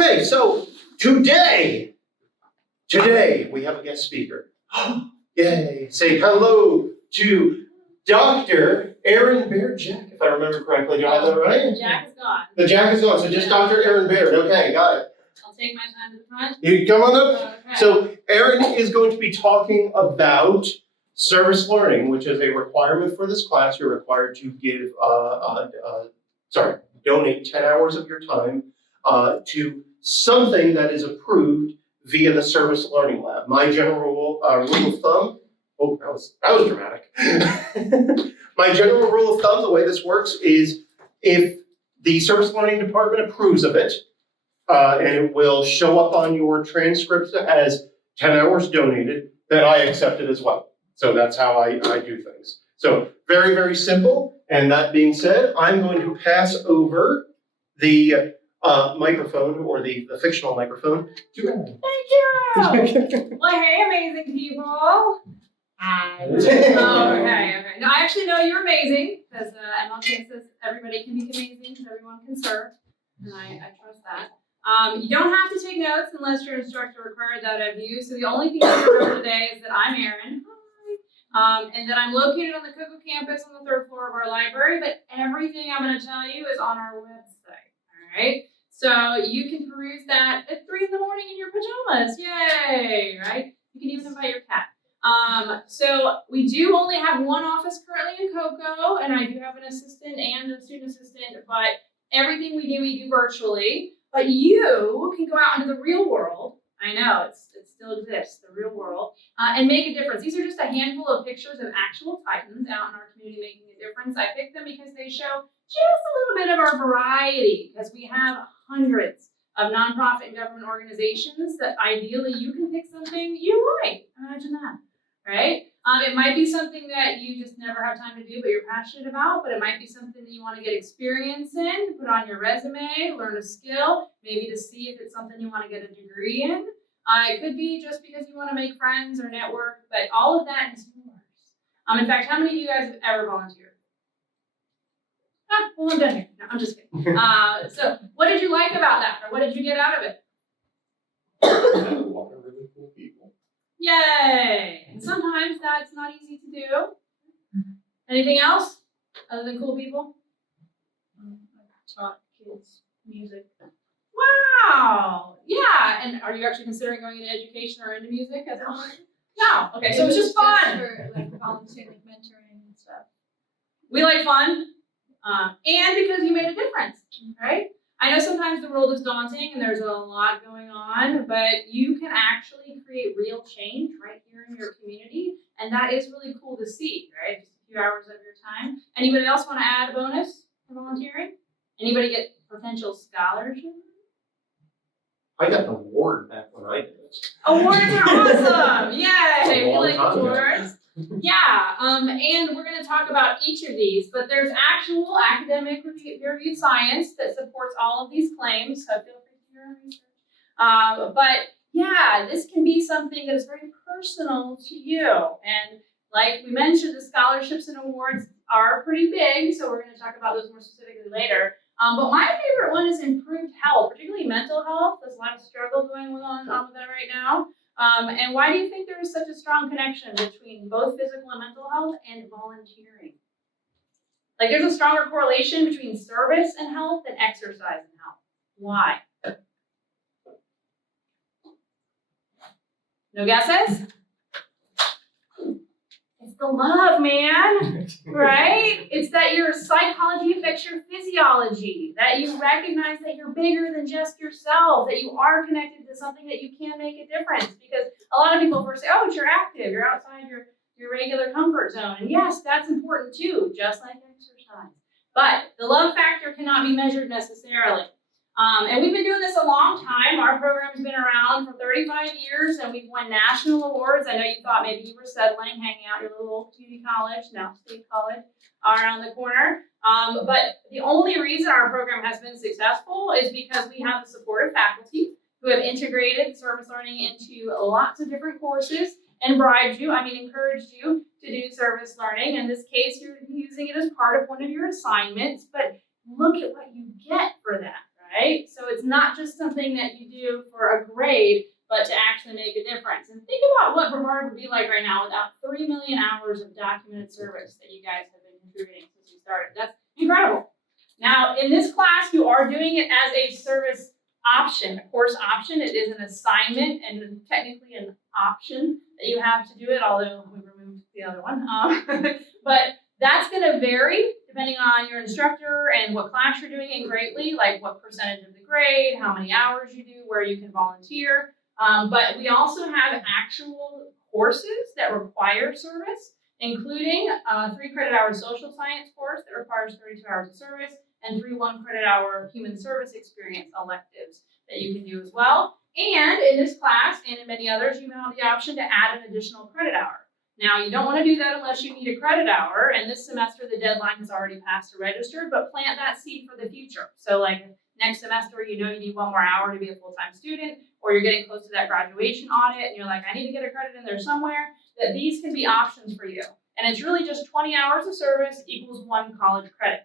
Okay, so today we have a guest speaker. Yay! Say hello to Dr. Aaron Baird Jack, if I remember correctly. Do I have that right? Jack is gone. The Jack is gone, so just Dr. Aaron Baird. Okay, got it. I'll take my time to the front. You come on up. Okay. So Aaron is going to be talking about service learning, which is a requirement for this class. You're required to give, donate 10 hours of your time to something that is approved via the Service Learning Lab. My general rule of thumb, oh, that was dramatic. My general rule of thumb, the way this works is if the Service Learning Department approves of it, and it will show up on your transcripts as 10 hours donated, then I accept it as well. So that's how I do things. So very, very simple. And that being said, I'm going to pass over the microphone, or the fictional microphone, to Aaron. Thank you. Well, hey, amazing people. Hi. Okay. No, I actually know you're amazing, because MLK says everybody can be amazing because everyone can serve, and I trust that. You don't have to take notes unless your instructor requires that of you. So the only thing you can remember today is that I'm Aaron. And that I'm located on the Cocoa campus on the 3rd floor of our library, but everything I'm going to tell you is on our website, all right? So you can peruse that at 3 in the morning in your pajamas, yay, right? You can even invite your cat. So we do only have one office currently in Cocoa, and I do have an assistant and a student assistant, but everything we do virtually. But you can go out into the real world. I know, it still exists, the real world, and make a difference. These are just a handful of pictures of actual Titans out in our community making a difference. I picked them because they show just a little bit of our variety, because we have hundreds of nonprofit and government organizations that ideally you can pick something you like. Imagine that, right? It might be something that you just never have time to do, but you're passionate about, but it might be something that you want to get experience in, put on your resume, learn a skill, maybe to see if it's something you want to get a degree in. It could be just because you want to make friends or network, but all of that is yours. In fact, how many of you guys have ever volunteered? Well, I'm done here. No, I'm just kidding. So what did you like about that, or what did you get out of it? A lot of really cool people. Yay! And sometimes that's not easy to do. Anything else other than cool people? I taught kids music. Wow! Yeah, and are you actually considering going into education or into music as well? No. Okay, so it's just fun. For like volunteering, like mentoring and stuff. We like fun, and because you made a difference, right? I know sometimes the world is daunting and there's a lot going on, but you can actually create real change right here in your community, and that is really cool to see, right? Just a few hours of your time. Anybody else want to add a bonus for volunteering? Anybody get potential scholarship? I got an award back when I did it. Awards are awesome! Yay! We Long like time ago. awards. Yeah, and we're going to talk about each of these, but there's actual academic peer-reviewed science that supports all of these claims, so feel free to do your own research. But yeah, this can be something that is very personal to you. And like we mentioned, the scholarships and awards are pretty big, so we're going to talk about those more specifically later. But my favorite one is improved health, particularly mental health. There's a lot of struggle going on with that right now. And why do you think there is such a strong connection between both physical and mental health and volunteering? Like there's a stronger correlation between service and health than exercise and health. Why? No guesses? It's the love, man, right? It's that your psychology affects your physiology, that you recognize that you're bigger than just yourself, that you are connected to something that you can make a difference. Because a lot of people first say, oh, but you're active, you're outside your regular comfort zone. And yes, that's important too, just like exercise. But the love factor cannot be measured necessarily. And we've been doing this a long time. Our program's been around for 35 years, and we've won national awards. I know you thought maybe you were settling, hanging out your little old community college, now state college, around the corner. But the only reason our program has been successful is because we have the support of faculty who have integrated service learning into lots of different courses and encouraged you to do service learning. In this case, you're using it as part of one of your assignments, but look at what you get for that. right? So it's not just something that you do for a grade, but to actually make a difference. And think about what Brevard would be like right now without 3 million hours of documented service that you guys have been contributing since we started. That's incredible. Now, in this class, you are doing it as a service option, a course option. It is an assignment and technically an option that you have to do it, although we removed the other one. But that's going to vary depending on your instructor and what class you're doing in greatly, like what percentage of the grade, how many hours you do, where you can volunteer. But we also have actual courses that require service, including a 3 credit hour social science course that requires 32 hours of service, and 3 1 credit hour human service experience electives that you can do as well. And in this class and in many others, you now have the option to add an additional credit hour. Now, you don't want to do that unless you need a credit hour, and this semester the deadline has already passed to register, but plant that seed for the future. So like next semester, you know you need 1 more hour to be a full-time student, or you're getting close to that graduation audit, and you're like, I need to get a credit in there somewhere, that these can be options for you. And it's really just 20 hours of service equals 1 college credit.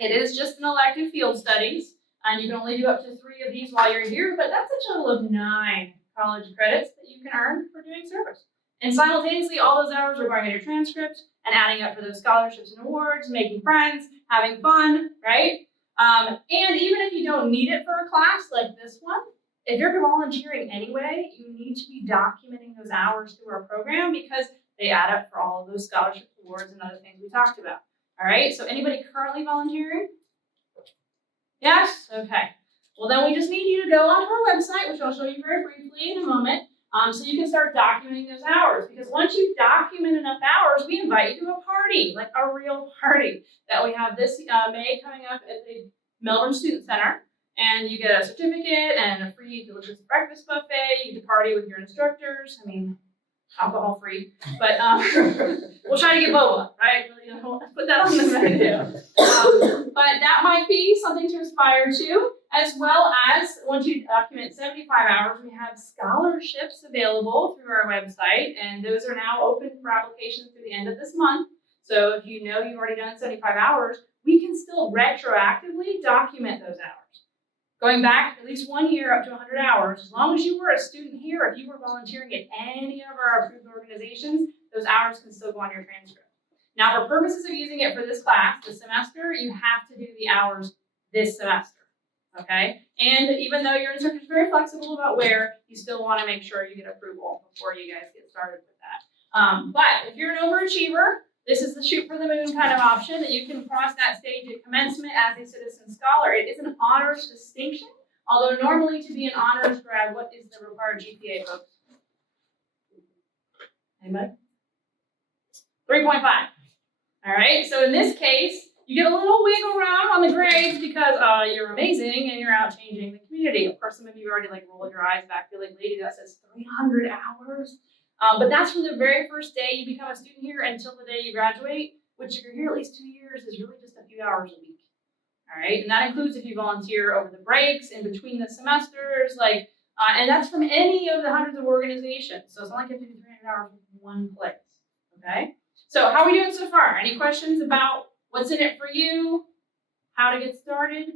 It is just an elective field studies, and you can only do up to 3 of these while you're here, but that's a total of 9 college credits that you can earn for doing service. And simultaneously, all those hours are going in your transcript and adding up for those scholarships and awards, making friends, having fun, right? And even if you don't need it for a class like this one, if you're volunteering anyway, you need to be documenting those hours through our program because they add up for all of those scholarships, awards, and other things we talked about. All right, so anybody currently volunteering? Yes? Okay. Well, then we just need you to go onto our website, which I'll show you very briefly in a moment, so you can start documenting those hours. Because once you document enough hours, we invite you to a party, like a real party that we have this May coming up at the Melbourne Student Center. And you get a certificate and a free delicious breakfast buffet. You get to party with your instructors. I mean, alcohol free, but we'll try to get boba, right? You know, put that on the menu. But that might be something to aspire to, as well as once you document 75 hours, we have scholarships available through our website, and those are now open for application through the end of this month. So if you know you've already done 75 hours, we can still retroactively document those hours. Going back at least 1 year up to 100 hours, as long as you were a student here, if you were volunteering at any of our approved organizations, those hours can still go on your transcript. Now, for purposes of using it for this class, this semester, you have to do the hours this semester, okay? And even though your instructor is very flexible about where, you still want to make sure you get approval before you guys get started with that. But if you're an overachiever, this is the shoot for the moon kind of option that you can cross that stage at commencement as a citizen scholar. It is an honors distinction, although normally to be an honors grad, what is the required GPA, folks? Anybody? 3.5. All right, so in this case, you get a little wiggle round on the grades because you're amazing and you're out changing the community. Of course, some of you already like rolled your eyes back, you're like, lady, that says 300 hours. But that's from the very first day you become a student here until the day you graduate, which if you're here at least 2 years is really just a few hours a week. All right, and that includes if you volunteer over the breaks, in between the semesters, and that's from any of the hundreds of organizations. So it's not like you have to do 300 hours in one place, okay? So how are we doing so far? Any questions about what's in it for you? How to get started?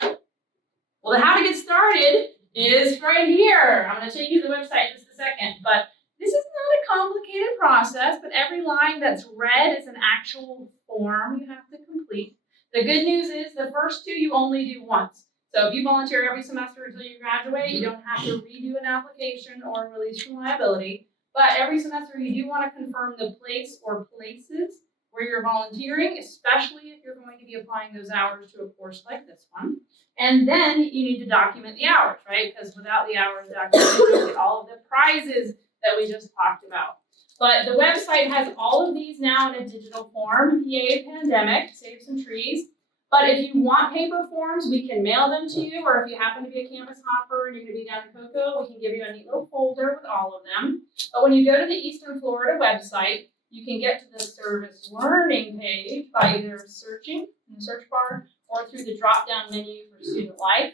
Well, the how to get started is right here. I'm going to take you to the website in just a second, but this is not a complicated process, but every line that's red is an actual form you have to complete. The good news is the first 2 you only do once. So if you volunteer every semester until you graduate, you don't have to redo an application or release from liability. But every semester you do want to confirm the place or places where you're volunteering, especially if you're going to be applying those hours to a course like this one. And then you need to document the hours, right? Because without the hours documented, you don't get all of the prizes that we just talked about. But the website has all of these now in a digital form. Yay, pandemic, save some trees. But if you want paper forms, we can mail them to you, or if you happen to be a campus hopper and you're going to be down in Cocoa, we can give you a neat little folder with all of them. But when you go to the Eastern Florida website, you can get to the service learning page by either searching in the search bar or through the drop-down menu for student life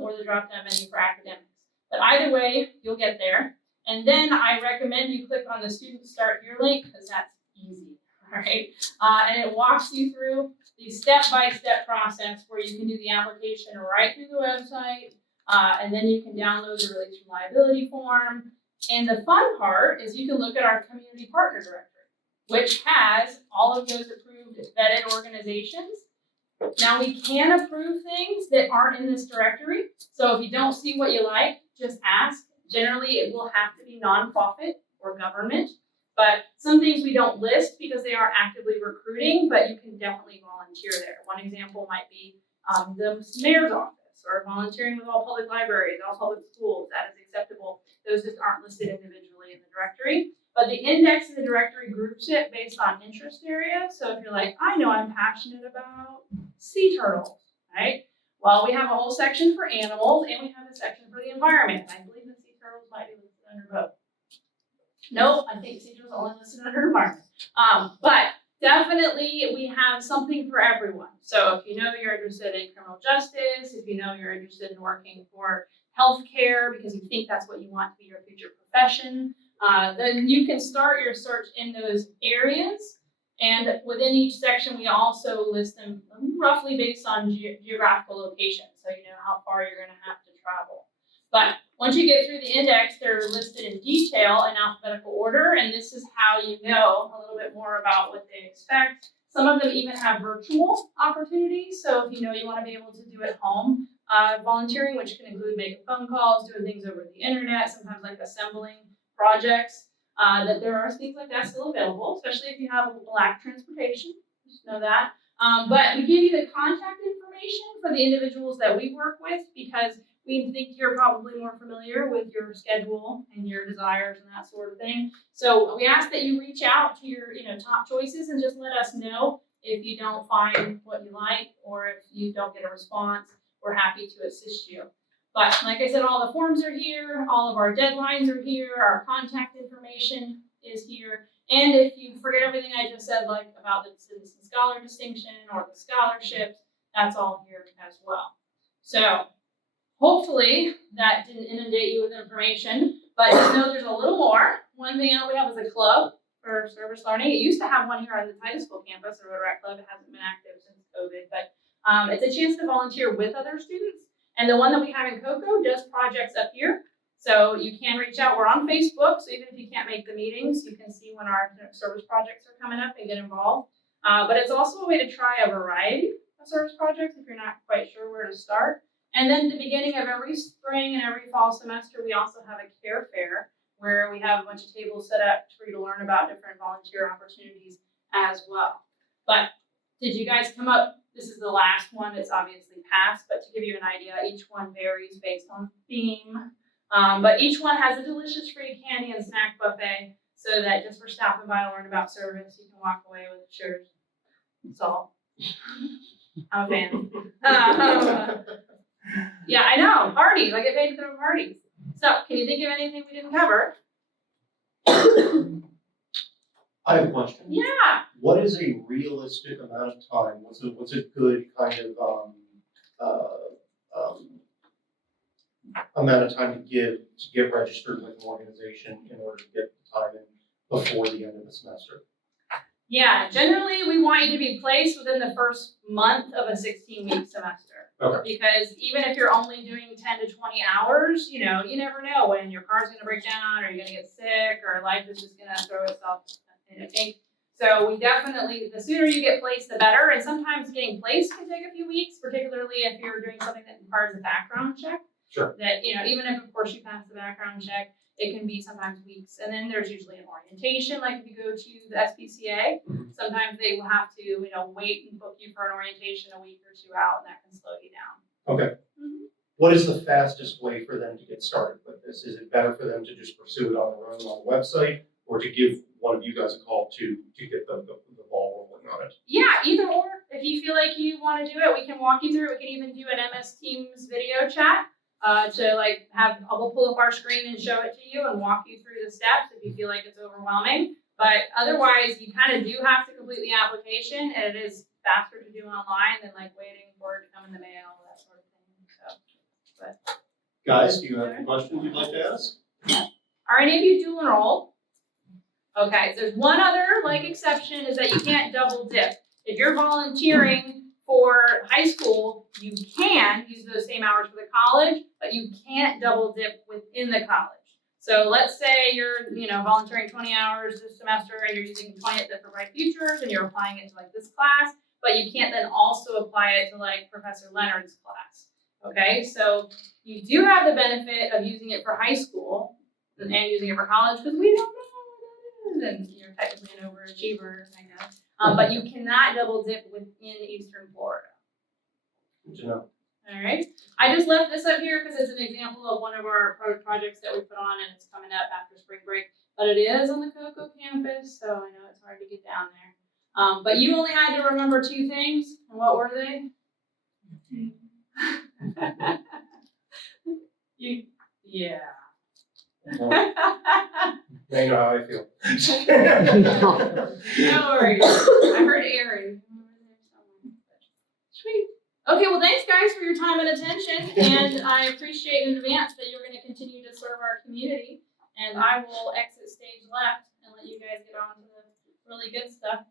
or the drop-down menu for academics. But either way, you'll get there. And then I recommend you click on the Student Start Here link because that's easy, right? And it walks you through the step-by-step process where you can do the application right through the website, and then you can download the release from liability form. And the fun part is you can look at our community partner directory, which has all of those approved vetted organizations. Now we can approve things that aren't in this directory. So if you don't see what you like, just ask. Generally, it will have to be nonprofit or government. But some things we don't list because they aren't actively recruiting, but you can definitely volunteer there. One example might be the mayor's office or volunteering with all public libraries, all public schools. That is acceptable. Those just aren't listed individually in the directory. But the index in the directory groups it based on interest area. So if you're like, I know I'm passionate about sea turtles, right? Well, we have a whole section for animals and we have a section for the environment. I believe the sea turtles might be listed under both. Nope, I think sea turtles only listed under environment. But definitely we have something for everyone. So if you know you're interested in criminal justice, if you know you're interested in working for healthcare because you think that's what you want to be your future profession, then you can start your search in those areas. And within each section, we also list them roughly based on geographical location, so you know how far you're going to have to travel. But once you get through the index, they're listed in detail in alphabetical order, and this is how you know a little bit more about what they expect. Some of them even have virtual opportunities, so if you know you want to be able to do at home volunteering, which can include making phone calls, doing things over the internet, sometimes like assembling projects, that there are things like that still available, especially if you have black transportation, just know that. But we give you the contact information for the individuals that we work with because we think you're probably more familiar with your schedule and your desires and that sort of thing. So we ask that you reach out to your top choices and just let us know if you don't find what you like or if you don't get a response. We're happy to assist you. But like I said, all the forms are here, all of our deadlines are here, our contact information is here. And if you forget everything I just said, like about the citizen scholar distinction or the scholarships, that's all here as well. So hopefully that didn't inundate you with information, but just know there's a little more. One thing we have is a club for service learning. It used to have one here on the Titus School campus, the Rotaract Club. It hasn't been active since COVID, but it's a chance to volunteer with other students. And the one that we have in Cocoa does projects up here. So you can reach out. We're on Facebook, so even if you can't make the meetings, you can see when our service projects are coming up and get involved. But it's also a way to try a variety of service projects if you're not quite sure where to start. And then at the beginning of every spring and every fall semester, we also have a care fair where we have a bunch of tables set up for you to learn about different volunteer opportunities as well. But did you guys come up? This is the last one that's obviously passed, but to give you an idea, each one varies based on theme. But each one has a delicious free candy and snack buffet so that just for stopping by to learn about service, you can walk away with cheers. That's all. I'm a fan. Yeah, I know. Parties. I get paid to throw parties. So, can you think of anything we didn't cover? I have a question. Yeah. What is a realistic amount of time? What's a good kind of amount of time to get registered with an organization in order to get the time in before the end of the semester? Yeah, generally we want you to be placed within the first month of a 16-week semester. Okay. Because even if you're only doing 10 to 20 hours, you never know when your car's gonna break down or you're gonna get sick or life is just gonna throw itself in a tank. So we definitely, the sooner you get placed, the better. And sometimes getting placed can take a few weeks, particularly if you're doing something that requires a background check. Sure. That, even if of course you pass the background check, it can be sometimes weeks. And then there's usually an orientation, like if you go to the SPCA, sometimes they will have to, wait and book you for an orientation a week or two out, and that can slow you down. Okay. What is the fastest way for them to get started with this? Is it better for them to just pursue it on their own on the website, or to give one of you guys a call to get the ball rolling on it? Yeah, either or. If you feel like you want to do it, we can walk you through it. We can even do an MS Teams video chat. We'll pull up our screen and show it to you and walk you through the steps if you feel like it's overwhelming. But otherwise, you kind of do have to complete the application, and it is faster to do online than like waiting for it to come in the mail, that sort of thing. Guys, do you have any questions you'd like to ask? Are any of you dual enrolled? Okay, so there's one other exception is that you can't double dip. If you're volunteering for high school, you can use those same hours for the college, but you can't double dip within the college. So let's say you're, volunteering 20 hours this semester and you're using 20 to provide futures and you're applying it to this class, but you can't then also apply it to Professor Leonard's class. Okay, so you do have the benefit of using it for high school and using it for college because we don't know what it is, and you're technically an overachiever, I guess. But you cannot double dip within Eastern Florida. Good to know. All right. I just left this up here because it's an example of one of our projects that we put on, and it's coming up after spring break. But it is on the Cocoa campus, so I know it's hard to get down there. But you only had to remember 2 things, and what were they? Yeah. Now you know how I feel. No worries. I heard Aaron. Sweet. Okay, well, thanks guys for your time and attention, and I appreciate in advance that you're going to continue to serve our community. And I will exit stage left and let you guys get on to the really good stuff.